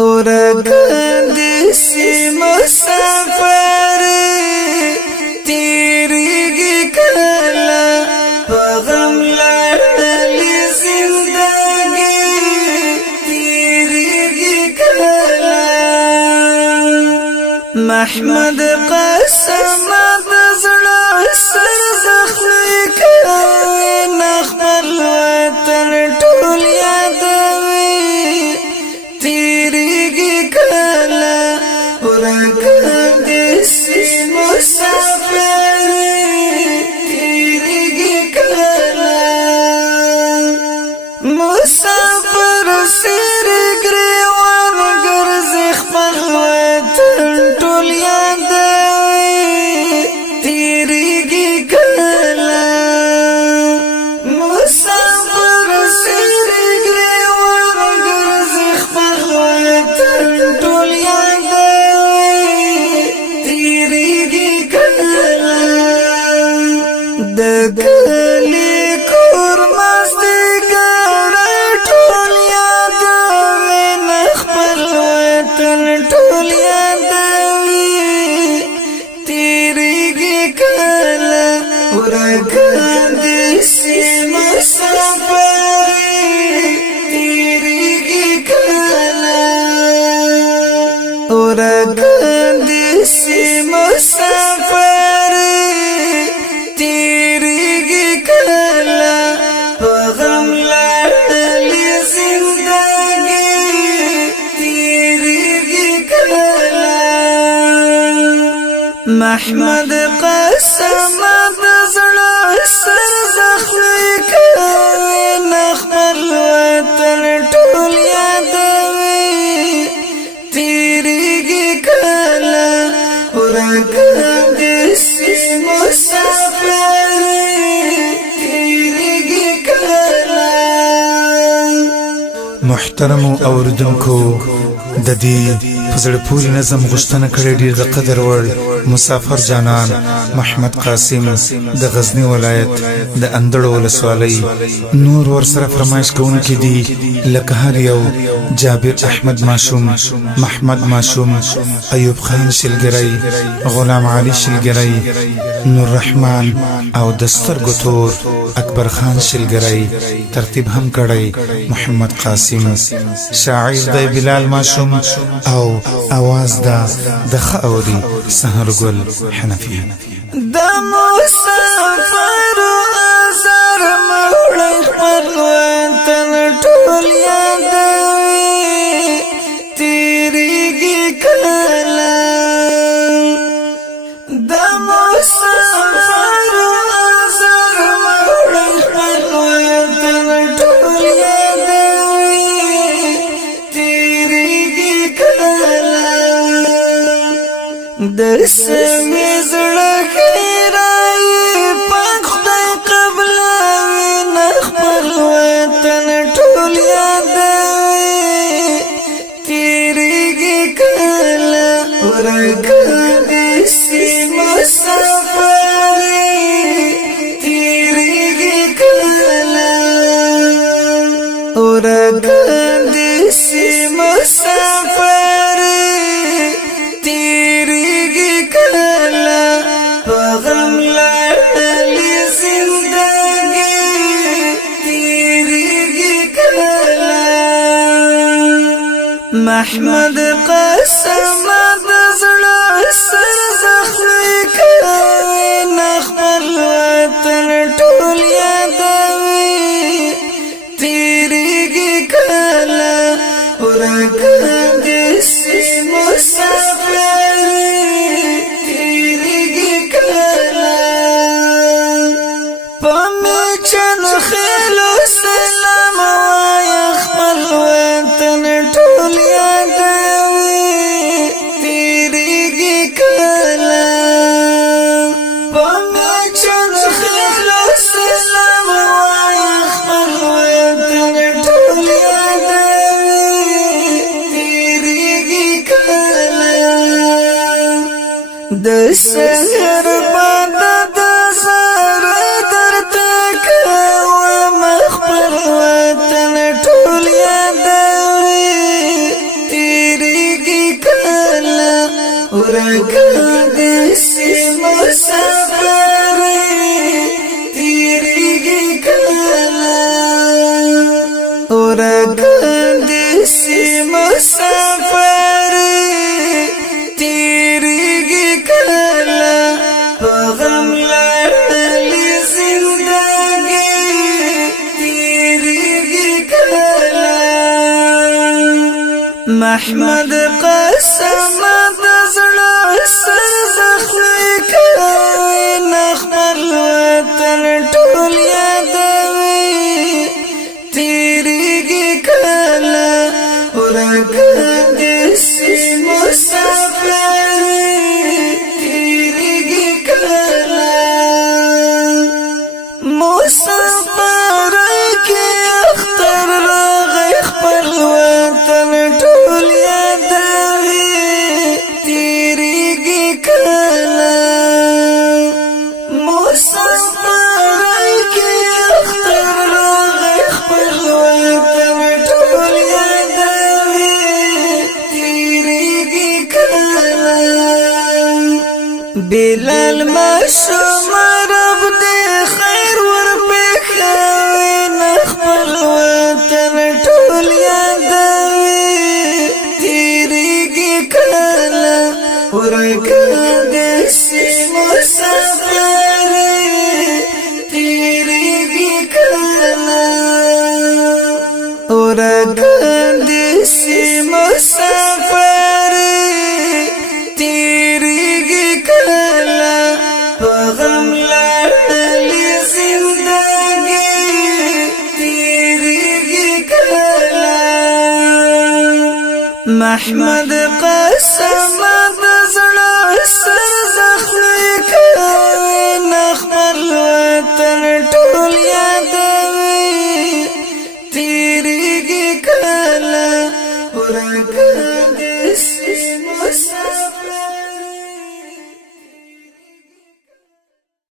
ورکندسی مسافر تیریگی کلا پغم لڑلی زندگی تیریگی کلا محمد قسم دزڑا سر زخمی کوي نخبر وطن ټول یادوي تیریگی کلا ورکندسی مسافر تیریگی کلا مسافر سیر گریوان گرزی خپل وطن ټول یادوي تیریگی کلا مسافر سیر گریوان گرزی خپل وطن ټول یادوي تیریگی کلا د کلی کور مازدیګر ټول یادوي خپل وطن ټول یادوي تیریگی کلا ورکندسی مسافر تیریگی کلا ورکندسی مسافر تیریگی کلا پغم لڑلی زندگی تیریگی کلا محمد قسم دزڑا سر زخمی کوي نخبر وطن ټول یادوي تیریگی کلا ورکندسی مسافر تیریگی کلا محترم اوردونکو د دې پزړ پوری نظم غشتنه کړی ډیر د قدر وړ مسافر جانان محمد قاسم د غزنی ولایت د اندړو ولسوالۍ نور ور سره فرمایش کوونکې دي لکه هر یو جابر احمد ماشوم محمد ماشوم ایوب خان شلګری غلام علي شلګری نور رحمان او دستر ګتور اکبر خان شلګری ترتیب هم کړی محمد قاسم شاعر د بلال ماشوم او आवाज دا د خاوري سحرګل حنفي د مسافر ازر مړ خپل وطن ټول یادوي تیریگی کلا د مسافر ازر مړ خپل وطن ټول یادوي تیریگی کلا د سمې زړه خیرای پاک خدای قبلوي خپل وطن ټول یادوي تیریگی کلا ورکندسی مسافر تیریگی کلا ورکندسی مسافر تیریگی کلا پغم لڑلی زندگی تیریگی کلا محمد قسم دزڑا سر زخمی کوي نخبر وطن ټول یادوي تیریگی کلا ورکندسی مسافر تیریگی کلا پمیچن خیلو سلام وای خپل وطن ټول یادوي تیریگی کلا پمیچن خیلو سلام وای خپل وطن ټول یادوي تیریگی کلا د سحر باد د زار درته کوم خپل وطن ټول یادوي ورکا دیسی مسافر تیریگی کلا ورکا دیسی مسافر تیریگی کلا غم لڑلی زندگی تیریگی کلا محمد قسم دزړه سر زخمی کوي نخبل وطن ټول یادوي تیریږي کله ورکه دیسی مسافر تیریږي کله مسافر کې اختر راغی خپل وطن ټول یادوي تیریږي کله مسافر کې اختر راغی خپل وطن ټول یادوي تیریږي کله بلال مشوم رب دې خیر ور پېښوي نخپل وطن ټول یادوي تیریږي کله ورکه دیسی مسافر تیریږي کله ورکه دیسی مسافر تیریږي کله په غم لړلې زندګي تیریږي کله محمد قسم دزړه سر زخمی کوي نخبل وطن ټول یادوي تیریږي کله ورکه